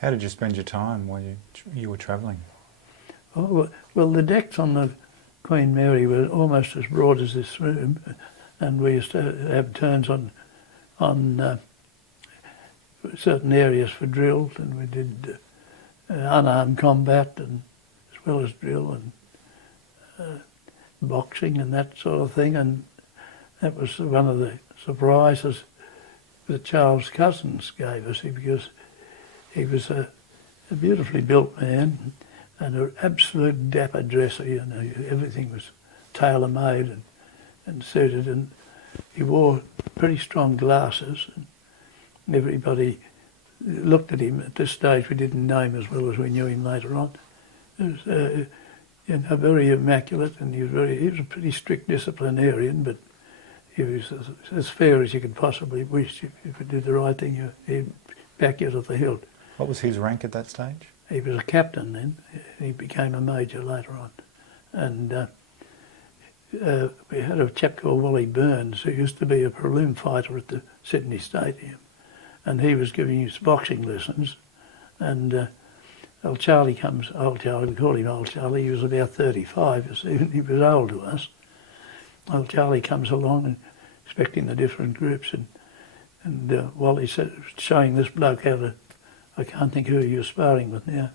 How did you spend your time while you were travelling? Oh, well, the decks on the Queen Mary were almost as broad as this room, and we used to have turns on certain areas for drills, and we did unarmed combat and as well as drill and boxing and that sort of thing. And that was one of the surprises that Charles Cousens gave us, because he was a beautifully built man and an absolute dapper dresser. You know, everything was tailor-made and suited, and he wore pretty strong glasses, and everybody looked at him. At this stage we didn't know him as well as we knew him later on. It was very immaculate, and he was a pretty strict disciplinarian, but he was as fair as you could possibly wish. If you did the right thing, he'd back you to the hilt. What was his rank at that stage? He was a captain then. He became a major later on. And we had a chap called Wally Burns, who used to be a prelim fighter at the Sydney Stadium. And he was giving us boxing lessons. And old Charlie, we call him Old Charlie, he was about 35, you see, and he was old to us. Old Charlie comes along and inspecting the different groups, and Wally said, showing this bloke how to, I can't think who he was sparring with now,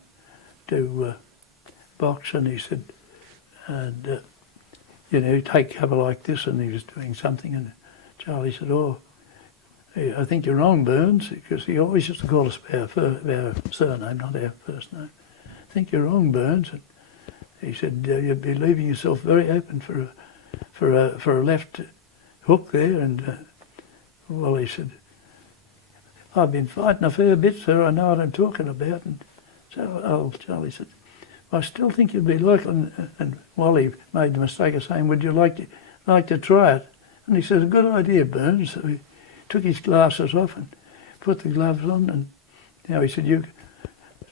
to box, and he said, and take cover like this, and he was doing something, and Charlie said, oh, I think you're wrong, Burns, because he always used to call us by our surname, not our first name. I think you're wrong, Burns. And he said, you'd be leaving yourself very open for a left hook there. And well, he said, I've been fighting a fair bit, sir. I know what I'm talking about. And so old Charlie said, I still think you'd be likely. And Wally made the mistake of saying, would you like to try it? And he said, a good idea, Burns. So he took his glasses off and put the gloves on, and he said, you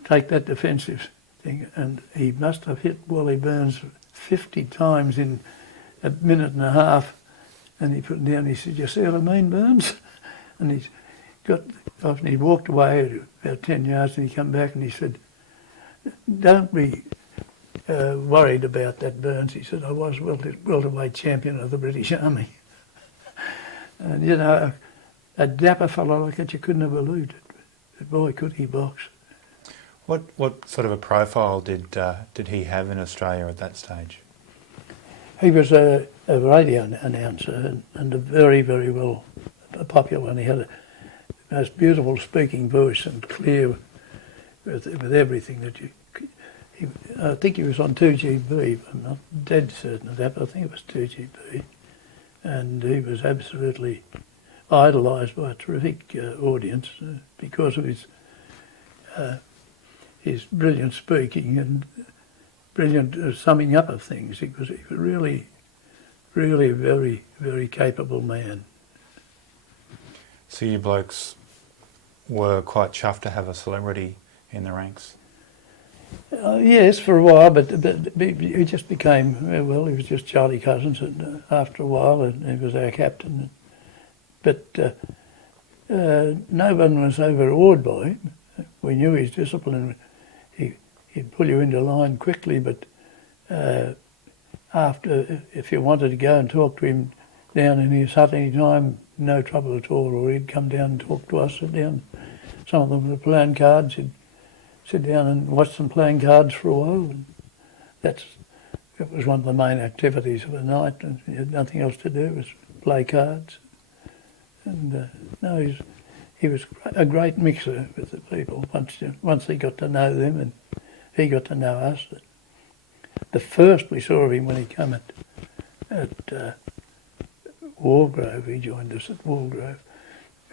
take that defensive thing. And he must have hit Wally Burns 50 times in a minute and a half, and he put it down. He said, you see what I mean, Burns? And he got off and he walked away about 10 yards, and he come back and he said, don't be worried about that, Burns. He said, I was welterweight champion of the British Army. And a dapper fellow like that, you couldn't have believed it. But boy, could he box. What sort of a profile did he have in Australia at that stage? He was a radio announcer and a very, very well popular, and he had a most beautiful speaking voice and clear with everything that I think he was on 2GB, I'm not dead certain of that, but I think it was 2GB. And he was absolutely idolised by a terrific audience because of his brilliant speaking and brilliant summing up of things. He was really, really a very, very capable man. So you blokes were quite chuffed to have a celebrity in the ranks? Yes, for a while, but he just became, well, he was just Charlie Cousens, and after a while he was our captain. But no one was overawed by him. We knew his discipline. He'd pull you into line quickly, but after, if you wanted to go and talk to him down in his hut any time, no trouble at all, or he'd come down and talk to us, sit down. Some of them were playing cards, he'd sit down and watch them playing cards for a while. And that was one of the main activities of the night, and he had nothing else to do, was play cards. And no, he was a great mixer with the people once he got to know them and he got to know us. The first we saw of him when he came at Wargrove, he joined us at Wargrove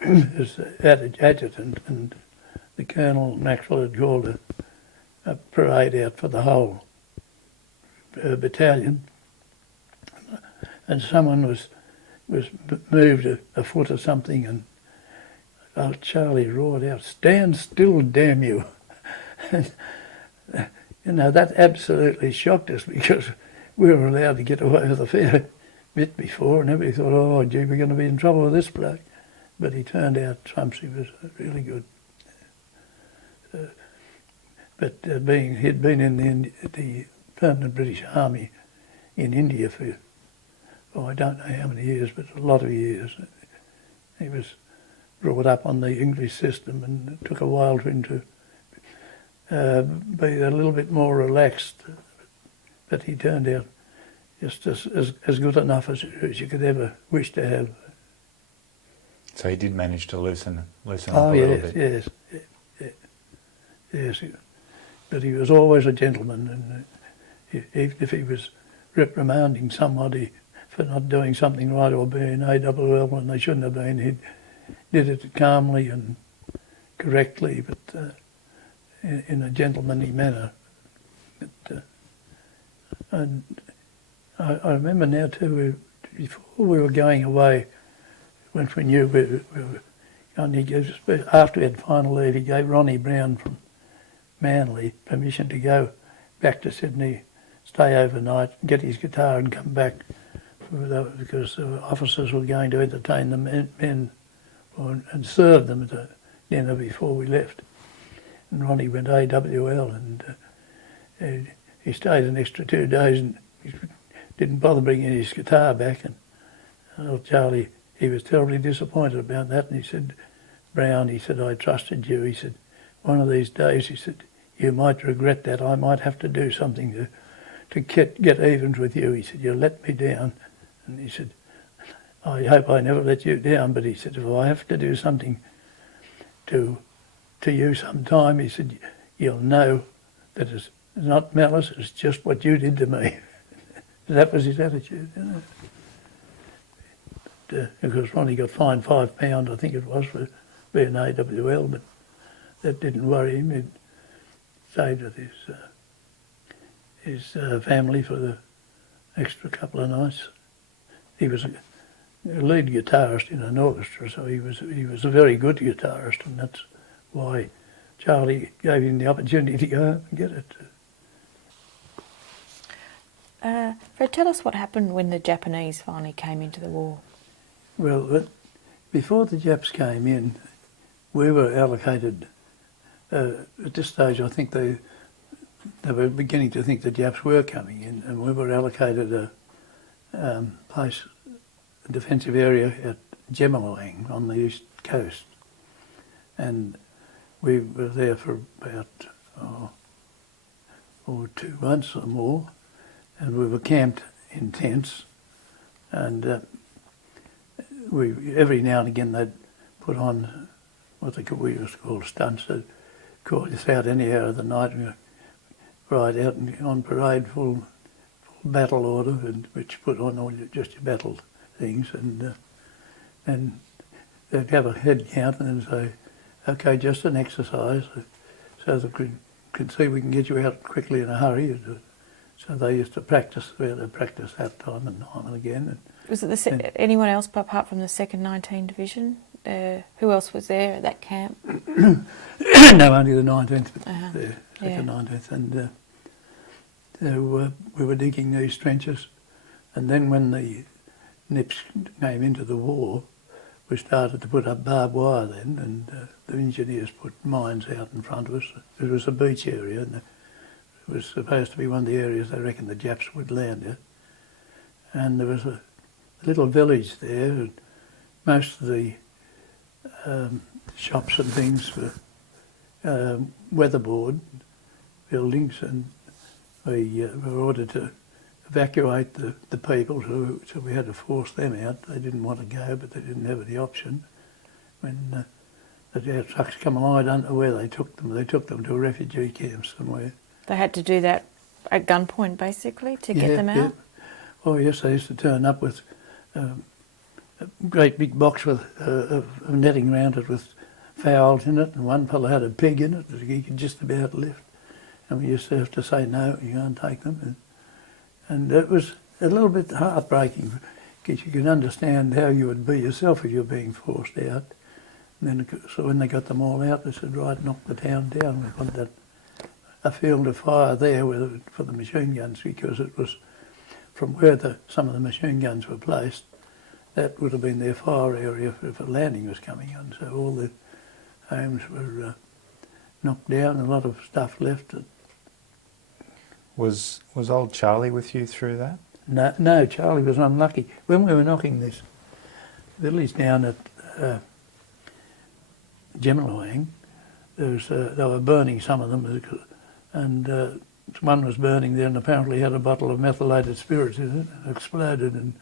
as adjutant, and the Colonel Maxwell had called a parade out for the whole battalion, and someone was moved a foot or something, and old Charlie roared out, "Stand still, damn you!" And, that absolutely shocked us, because we were allowed to get away with a fair bit before, and everybody thought, oh gee, we're going to be in trouble with this bloke. But he turned out trumps. He was really good. but he'd been in the permanent British Army in India for, I don't know how many years, but a lot of years. He was brought up on the English system, and it took a while for him to be a little bit more relaxed, but he turned out just as good enough as you could ever wish to have. So he did manage to loosen up a Oh little bit. Yes. But he was always a gentleman, and even if he was reprimanding somebody for not doing something right or being AWL when they shouldn't have been, he did it calmly and correctly, but in a gentlemanly manner. But, and I remember now too, before we were going away, when we knew we were going, after we had final leave, he gave Ronnie Brown from Manly permission to go back to Sydney, stay overnight, get his guitar and come back, because the officers were going to entertain the men and serve them at a dinner before we left. And Ronnie went AWL, and he stayed an extra 2 days, and he didn't bother bringing his guitar back. And old Charlie, he was terribly disappointed about that, and he said, Brown, he said, I trusted you. He said, one of these days, he said, you might regret that. I might have to do something to get even with you. He said, you let me down. And he said, I hope I never let you down, but he said, if I have to do something to you sometime, he said, you'll know that it's not malice, it's just what you did to me. That was his attitude, you know. But, of course, Ronnie got fined £5, I think it was, for being AWL, but that didn't worry him. He stayed with his family for the extra couple of nights. He was a lead guitarist in an orchestra, so he was a very good guitarist, and that's why Charlie gave him the opportunity to go and get it. Fred, tell us what happened when the Japanese finally came into the war. Well, before the Japs came in, we were allocated, at this stage I think they were beginning to think the Japs were coming in, and we were allocated a place, a defensive area at Gemalang on the east coast. And we were there for about 2 months or more, and we were camped in tents, and every now and again they'd put on what we used to call stunts. They'd call us out any hour of the night and ride out and on parade, full battle order, and which put on all just your battle things, and they'd have a head count and then say, okay, just an exercise, so that we can see we can get you out quickly in a hurry. So they used to practice, they practice that time and again. And, was it anyone else apart from the 2nd 19 Division? Who else was there at that camp? No, only the 19th, but the 2nd 19th. And so we were digging these trenches, and then when the Nips came into the war, we started to put up barbed wire then, and the engineers put mines out in front of us. It was a beach area, and it was supposed to be one of the areas they reckoned the Japs would land in. And there was a little village there, and most of the shops and things were weatherboard buildings, and we were ordered to evacuate the people, so we had to force them out. They didn't want to go, but they didn't have the option. When the trucks come along, I don't know where they took them. They took them to a refugee camp somewhere. They had to do that at gunpoint, basically, to get them out? Yeah. Oh yes, they used to turn up with a great big box with of netting around it with fowls in it, and one fellow had a pig in it that he could just about lift. And we used to have to say, no, you can't take them. And it was a little bit heartbreaking, because you can understand how you would be yourself if you were being forced out. And then, so when they got them all out, they said, right, knock the town down. We wanted a field of fire there for the machine guns, because it was from where some of the machine guns were placed, that would have been their fire area if a landing was coming on. So all the homes were knocked down, a lot of stuff left. Was old Charlie with you through that? No, Charlie was unlucky. When we were knocking this village down at Gemmelwang, they were burning some of them, and one was burning there and apparently had a bottle of methylated spirits in it, and exploded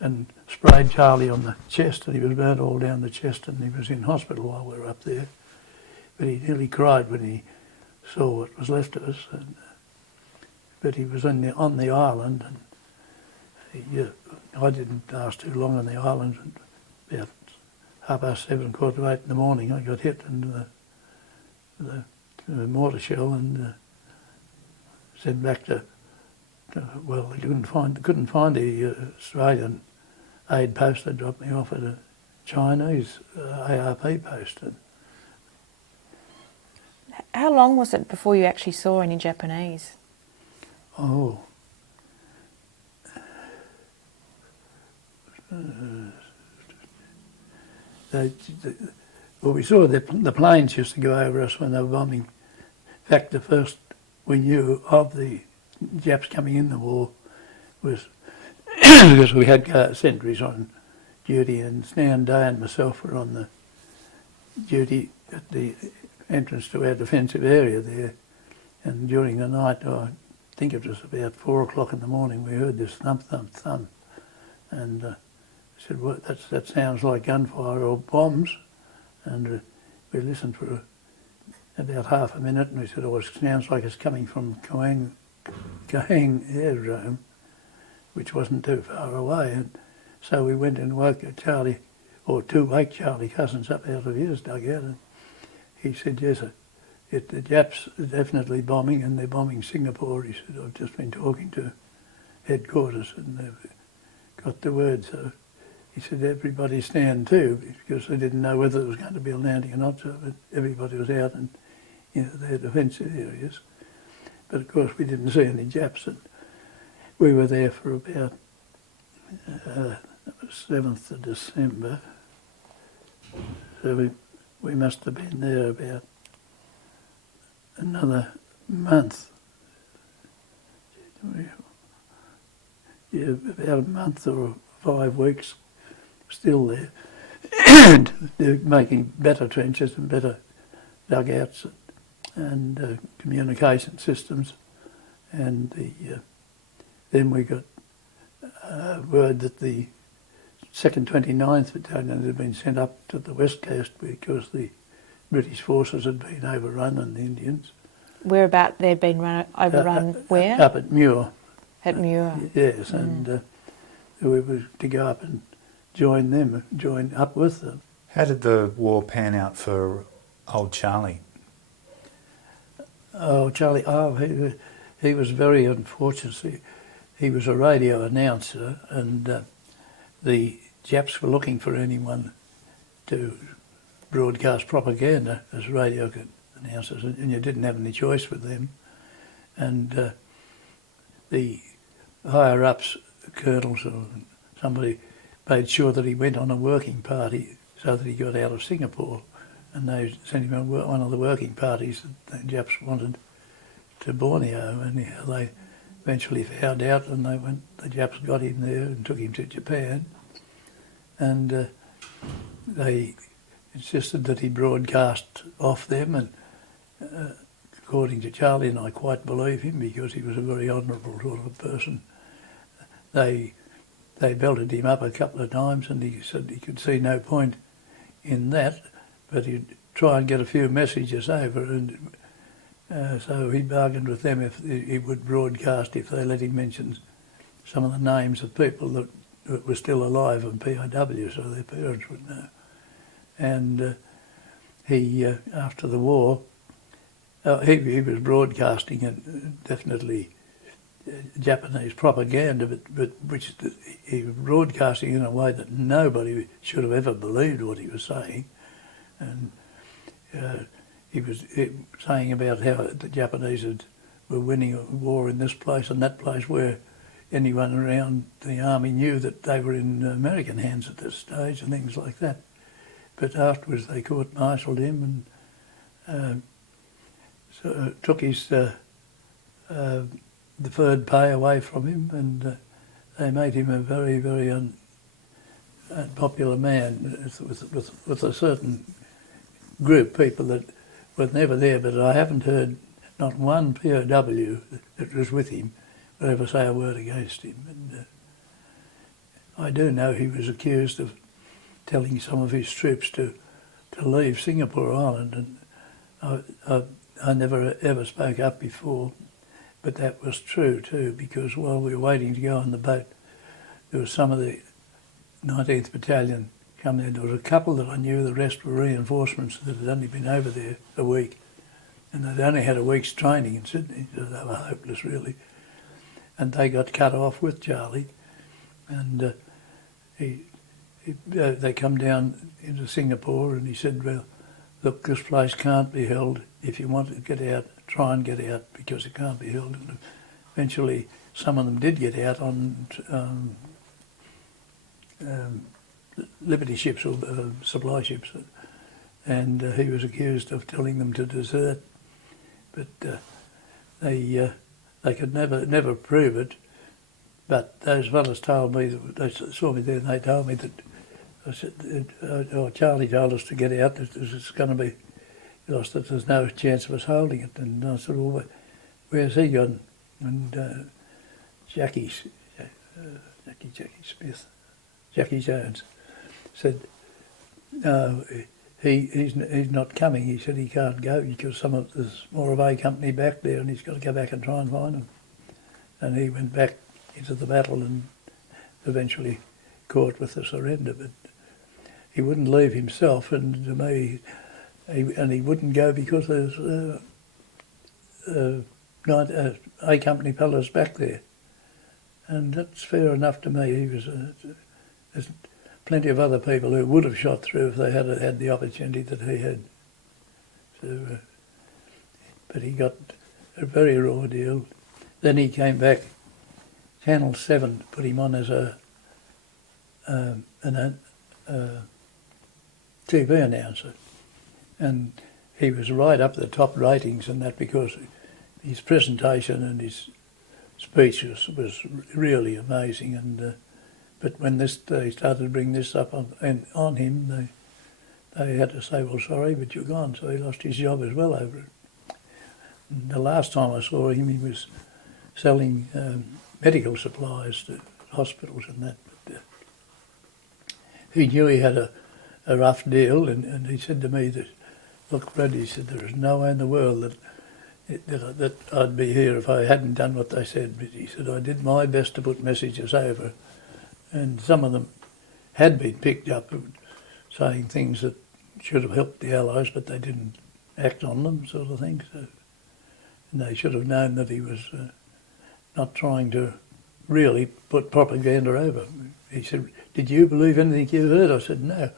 and sprayed Charlie on the chest, and he was burnt all down the chest, and he was in hospital while we were up there. But he nearly cried when he saw what was left of us. But he was on the island, and I didn't last too long on the island. And about 7:30, 8:15 in the morning, I got hit into the mortar shell and sent back to well, they couldn't find the Australian aid post. They dropped me off at a Chinese ARP post. How long was it before you actually saw any Japanese? Oh. Well, we saw the planes used to go over us when they were bombing. In fact, the first we knew of the Japs coming in the war was because we had sentries on duty, and Snan Day and myself were on the duty at the entrance to our defensive area there. And during the night, I think it was about 4 o'clock in the morning, we heard this thump, thump, thump. And I said, well, that sounds like gunfire or bombs. And we listened for about half a minute, and we said, oh, it sounds like it's coming from Kahang Aerodrome, which wasn't too far away. And so we went and woke Charlie, or to wake Charlie Cousens up out of his dugout, and he said, yes, the Japs are definitely bombing, and they're bombing Singapore. He said, I've just been talking to headquarters, and they've got the word. So he said, everybody stand to, because they didn't know whether it was going to be a landing or not, so everybody was out in their defensive areas. But of course we didn't see any Japs, and we were there for about 7th of December. So we must have been there about another month. Yeah, about a month or 5 weeks still there. And they're making better trenches and better dugouts and communication systems. And then we got word that the 2nd 29th Battalion had been sent up to the west coast because the British forces had been overrun on the Indians. Whereabout they'd been overrun where? Up at Muir. At Muir. Yes, and we were to go up and join up with them. How did the war pan out for old Charlie? Oh, Charlie, he was very unfortunate. He was a radio announcer, and the Japs were looking for anyone to broadcast propaganda as radio announcers, and you didn't have any choice with them. And the higher-ups, colonels or somebody, made sure that he went on a working party so that he got out of Singapore, and they sent him on one of the working parties that the Japs wanted to Borneo, and they eventually found out, and the Japs got him there and took him to Japan, and they insisted that he broadcast off them, and according to Charlie, and I quite believe him because he was a very honourable sort of person, they belted him up a couple of times, and he said he could see no point in that, but he'd try and get a few messages over, and so he bargained with them if he would broadcast if they let him mention some of the names of people that were still alive and PIW, so their parents would know. And he, after the war, he was broadcasting and definitely Japanese propaganda, but which he was broadcasting in a way that nobody should have ever believed what he was saying. And he was saying about how the Japanese were winning a war in this place and that place, where anyone around the army knew that they were in American hands at this stage and things like that. But afterwards they court-martialed him, and took his deferred pay away from him, and they made him a very, very unpopular man with a certain group, people that were never there. But I haven't heard not one POW that was with him would ever say a word against him. And I do know he was accused of telling some of his troops to leave Singapore Island, and I never ever spoke up before, but that was true too, because while we were waiting to go on the boat, there was some of the 19th Battalion come there. There was a couple that I knew, the rest were reinforcements that had only been over there a week, and they'd only had a week's training in Sydney, so they were hopeless really. And they got cut off with Charlie, and they come down into Singapore, and he said, well, look, this place can't be held. If you want to get out, try and get out, because it can't be held. And eventually some of them did get out on Liberty ships or supply ships, and he was accused of telling them to desert, but they could never prove it. But those fellas told me, they saw me there, and they told me that, I said, Charlie told us to get out, that it's going to be lost, that there's no chance of us holding it. And I said, well, where's he gone? And Jackie Jones said, no, he's not coming. He said he can't go because there's more of A Company back there, and he's got to go back and try and find them. And he went back into the battle and eventually caught with the surrender, but he wouldn't leave himself, and to me, he wouldn't go because there's A Company fellas back there, and that's fair enough to me. There's plenty of other people who would have shot through if they had the opportunity that he had. So, but he got a very raw deal. Then he came back. Channel 7 put him on as a TV announcer, and he was right up the top ratings and that, because his presentation and his speech was really amazing. And but when they started to bring this up on him, they had to say, well, sorry, but you're gone. So he lost his job as well over it. And the last time I saw him, he was selling medical supplies to hospitals and that. But he knew he had a rough deal, and he said to me that, look, Fred, he said, there is no way in the world that I'd be here if I hadn't done what they said. But he said, I did my best to put messages over, and some of them had been picked up saying things that should have helped the Allies, but they didn't act on them, sort of thing. So, and they should have known that he was not trying to really put propaganda over. He said, did you believe anything you heard? I said, no,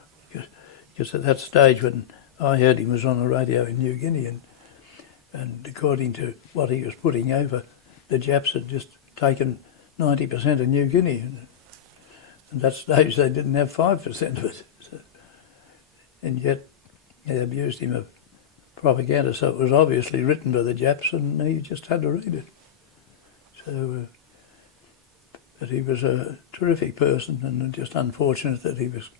because at that stage when I heard him was on the radio in New Guinea, and according to what he was putting over, the Japs had just taken 90% of New Guinea, and at that stage they didn't have 5% of it. So, and yet they abused him of propaganda, so it was obviously written by the Japs, and he just had to read it. So, but he was a terrific person, and just unfortunate that he was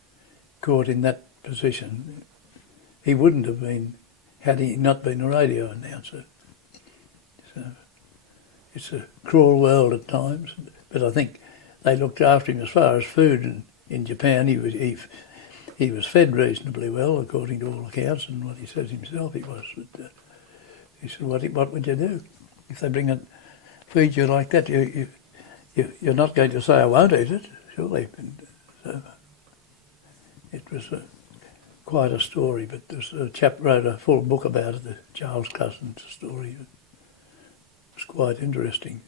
caught in that position. He wouldn't have been had he not been a radio announcer. So it's a cruel world at times, but I think they looked after him as far as food. In Japan, he was fed reasonably well, according to all accounts, and what he says himself he was. But he said, what would you do if they feed you like that? You're not going to say, I won't eat it, surely. And so it was quite a story, but there's a chap wrote a full book about it, the Charles Cousens story. It was quite interesting.